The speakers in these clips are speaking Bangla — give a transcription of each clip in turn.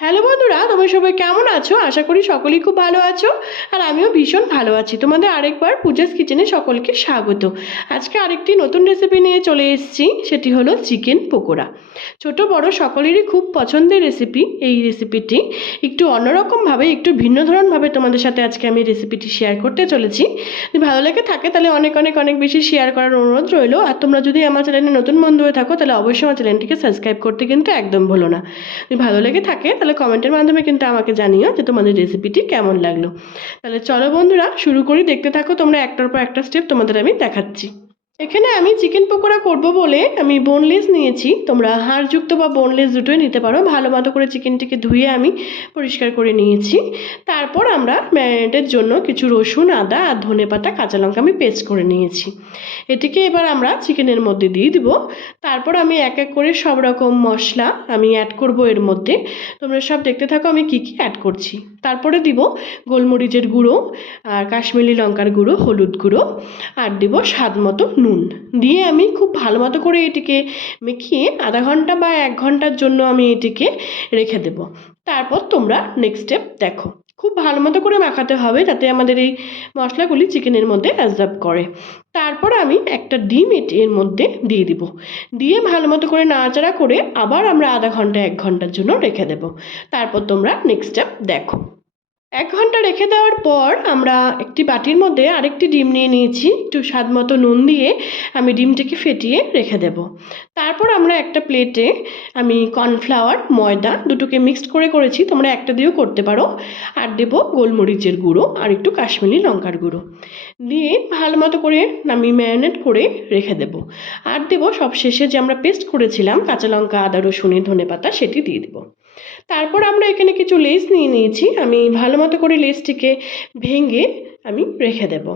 হ্যালো বন্ধুরা, তোমরা সবাই কেমন আছো? আশা করি সকলেই খুব ভালো আছো। আর আমিও ভীষণ ভালো আছি। তোমাদের আরেকবার পূজাস কিচেনে সকলকে স্বাগত। আজকে আরেকটি নতুন রেসিপি নিয়ে চলে এসেছি, সেটি হলো চিকেন পকোড়া। ছোট, বড় সকলেরই খুব পছন্দের রেসিপি এই রেসিপিটি একটু অন্যরকমভাবে, একটু ভিন্ন ধরনভাবে তোমাদের সাথে আজকে আমি রেসিপিটি শেয়ার করতে চলেছি। যদি ভালো লেগে থাকে, তাহলে অনেক অনেক অনেক বেশি শেয়ার করার অনুরোধ রইল। আর তোমরা যদি আমার চ্যানেলে নতুন বন্ধু হয়ে থাকো, তাহলে অবশ্যই আমার চ্যানেলটিকে সাবস্ক্রাইব করতে কিন্তু একদম ভুলো না। যদি ভালো লেগে থাকে, তাহলে কমেন্টের মাধ্যমে কিন্তু আমাকে জানিও যে তোমাদের রেসিপিটি কেমন লাগল। তাহলে চলো বন্ধুরা, শুরু করি। দেখতে থাকো তোমরা একটার পর একটা স্টেপ তোমাদের আমি দেখাচ্ছি। এখানে আমি চিকেন পকোড়া করব বলে আমি বোনলেস নিয়েছি। তোমরা হাড়যুক্ত বা বোনলেস দুটোই নিতে পারো। ভালো মতো করে চিকেনটিকে ধুয়ে আমি পরিষ্কার করে নিয়েছি। তারপর আমরা ম্যারিনেটের জন্য কিছু রসুন, আদা আর ধনে পাতা, কাঁচা লঙ্কা আমি পেস্ট করে নিয়েছি। এটিকে এবার আমরা চিকেনের মধ্যে দিয়ে দিব। তারপর আমি এক এক করে সব রকম মশলা আমি অ্যাড করব এর মধ্যে। তোমরা সব দেখতে থাকো আমি কী কী অ্যাড করছি। তারপরে দিব গোলমরিচের গুঁড়ো আর কাশ্মীরি লঙ্কার গুঁড়ো, হলুদ গুঁড়ো। আর দিব স্বাদ মতো নুন। দিয়ে আমি খুব ভালো মতো করে এটিকে মেখিয়ে আধা ঘণ্টা বা এক ঘণ্টার জন্য আমি এটিকে রেখে দেব। তারপর তোমরা নেক্সট স্টেপ দেখো। খুব ভালো মতো করে মাখাতে হবে যাতে আমাদের এই মশলাগুলি চিকেনের মধ্যে অ্যাবজর্ব করে। তারপর আমি একটা ডিম এটি এর মধ্যে দিয়ে দিব। দিয়ে ভালো মতো করে নাড়াচাড়া করে আবার আমরা আধা ঘণ্টা, এক ঘণ্টার জন্য রেখে দেব। তারপর তোমরা নেক্সট স্টেপ দেখো। এক ঘণ্টা রেখে দেওয়ার পর আমরা একটি বাটির মধ্যে আরেকটি ডিম নিয়ে নিয়েছি। একটু স্বাদ মতো নুন দিয়ে আমি ডিমটিকে ফেটিয়ে রেখে দেব। তারপর আমরা একটা প্লেটে আমি কর্নফ্লাওয়ার, ময়দা দুটোকে মিক্সড করে করেছি। তোমরা একটা দিয়েও করতে পারো। আর দেবো গোলমরিচের গুঁড়ো আর একটু কাশ্মীরি লঙ্কার গুঁড়ো। দিয়ে ভালো মতো করে আমি ম্যারিনেট করে রেখে দেব। আর দেবো সব শেষে যে আমরা পেস্ট করেছিলাম, কাঁচা লঙ্কা, আদা রসুনের ধনে পাতা সেটি দিয়ে দেবো। তারপর আমরা এখানে কিছু লেস নিয়ে নিয়েছি। আমি ভালো মতো করে লেসটিকে ভেঙে আমি রেখে দেব।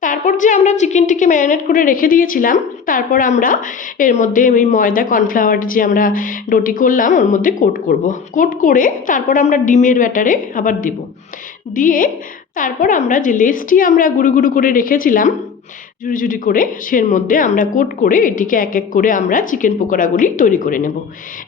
তারপর যে আমরা চিকেনটিকে ম্যারিনেট করে রেখে দিয়েছিলাম, তারপর আমরা এর মধ্যে ওই ময়দা কর্নফ্লাওয়ার যে আমরা রুটি করলাম, ওর মধ্যে কোট করব। কোট করে তারপর আমরা ডিমের ব্যাটারে আবার দেব। দিয়ে তারপর আমরা যে লেসটি আমরা গুঁড়ো গুঁড়ো করে রেখেছিলাম ঝুড়ি জুড়ি করে সের মধ্যে আমরা কোট করে এটিকে এক এক করে আমরা চিকেন পকোড়াগুলি তৈরি করে নেব।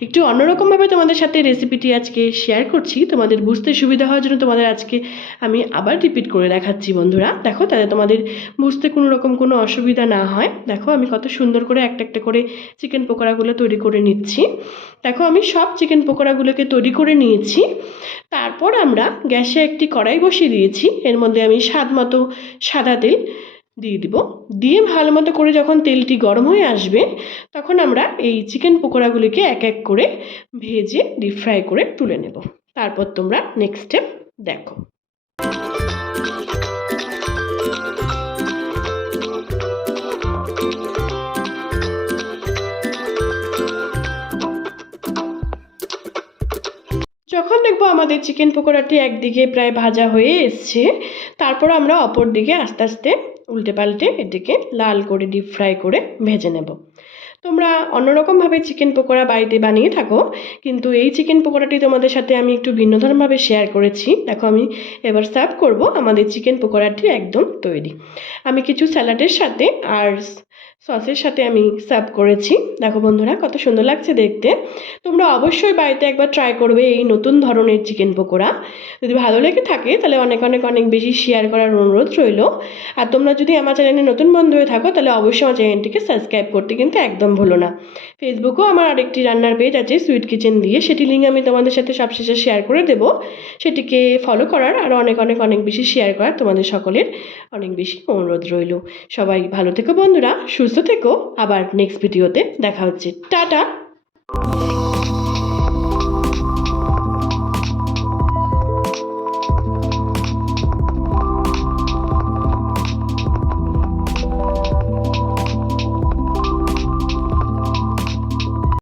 একটু অন্যরকমভাবে তোমাদের সাথে রেসিপিটি আজকে শেয়ার করছি। তোমাদের বুঝতে সুবিধা হওয়ার জন্য তোমাদের আজকে আমি আবার রিপিট করে দেখাচ্ছি বন্ধুরা। দেখো, তাতে তোমাদের বুঝতে কোনো রকম কোনো অসুবিধা না হয়। দেখো, আমি কত সুন্দর করে একটা একটা করে চিকেন পকোড়াগুলো তৈরি করে নিচ্ছি। দেখো, আমি সব চিকেন পকোড়াগুলোকে তৈরি করে নিয়েছি। তারপর আমরা গ্যাসে একটি কড়াই বসিয়ে দিয়েছি। এর মধ্যে আমি স্বাদ মতো সাদা তেল দিয়ে দিব। দিয়ে ভালো মতো করে যখন তেলটি গরম হয়ে আসবে, তখন আমরা এই চিকেন পকোড়াগুলিকে এক এক করে ভেজে ডিপ ফ্রাই করে তুলে নেব। তারপর তোমরা নেক্সট স্টেপ দেখো। যখন দেখব আমাদের চিকেন পকোড়াটি একদিকে প্রায় ভাজা হয়ে এসছে তারপর আমরা অপর দিকে আস্তে আস্তে উল্টে পাল্টে এটিকে লাল করে ডিপ ফ্রাই করে ভেজে নেব। তোমরা অন্যরকমভাবে চিকেন পকোড়া বাড়িতে বানিয়ে থাকো, কিন্তু এই চিকেন পকোড়াটি তোমাদের সাথে আমি একটু ভিন্ন ধরনভাবে শেয়ার করেছি। দেখো আমি এবার সার্ভ করব আমাদের চিকেন পকোড়াটি একদম তৈরি। আমি কিছু স্যালাডের সাথে আর সসের সাথে আমি সার্ভ করেছি। দেখো বন্ধুরা, কত সুন্দর লাগছে দেখতে। তোমরা অবশ্যই বাড়িতে একবার ট্রাই করবে এই নতুন ধরনের চিকেন পকোড়া। যদি ভালো লেগে থাকে, তাহলে অনেক অনেক অনেক বেশি শেয়ার করার অনুরোধ রইল। আর তোমরা যদি আমার চ্যানেলে নতুন বন্ধু হয়ে থাকো, তাহলে অবশ্যই আমার চ্যানেলটিকে সাবস্ক্রাইব করতে কিন্তু একদম ভুলো না। ফেসবুকেও আমার আরেকটি রান্নার পেজ আছে সুইট কিচেন দিয়ে। সেটি লিঙ্ক আমি তোমাদের সাথে সবশেষে শেয়ার করে দেবো। সেটিকে ফলো করার আর অনেক অনেক অনেক বেশি শেয়ার করার তোমাদের সকলের অনেক বেশি অনুরোধ রইল। সবাই ভালো থেকো বন্ধুরা সুস্থ থেকো। আবার নেক্সট ভিডিওতে দেখা হচ্ছে। টাটা!